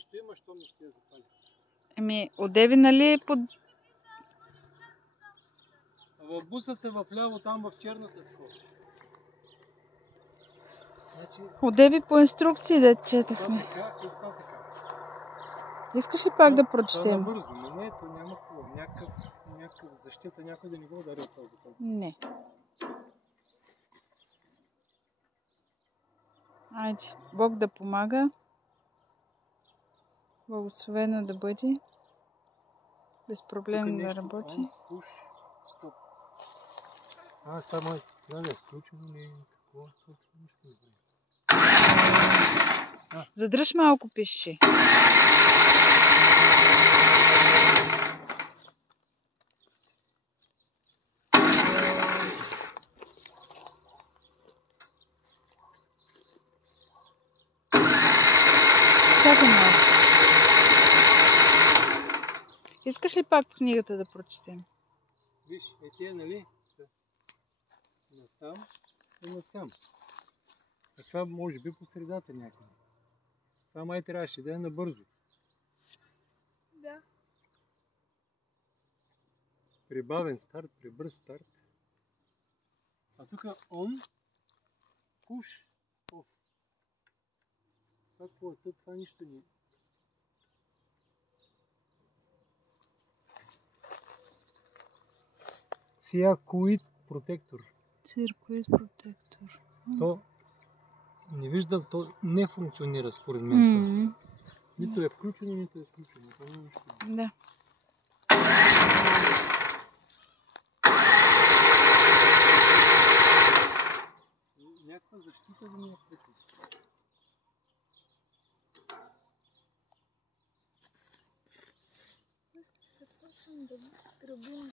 нещо има, що не ще я запали. Еми, одеве, нали, под... В буса се вляво, там в черната скоро. Значи... Одеве по инструкции да четохме. Това така и това така. Искаш ли пак да прочетем? Това набързо, но не ето, няма какво. Някакъв защита, някой да не го удари от този бутон. Не. Айде, Бог да помага. Благословено да бъде. Безпроблемно да работи. Пуш, стоп. Това май трябва да е включено ли? Какво? Точно нищо не прави. Задръж малко, пиши. Чакай малко. Искаш ли пак книгата да прочетем? Виж, тия, нали, са насам и насам. А това може би по средата някъде. Това май трябваше да е набързо. Да. При бавен старт, при бърз старт. А тук on, push, off. Това нищо не е. Circuit протектор. Circuit протектор. То не виждам, то не функционира според мен. Нито е включено, нито е включено. Да. Някаква защита да ми е включена. Започвам да тръбим.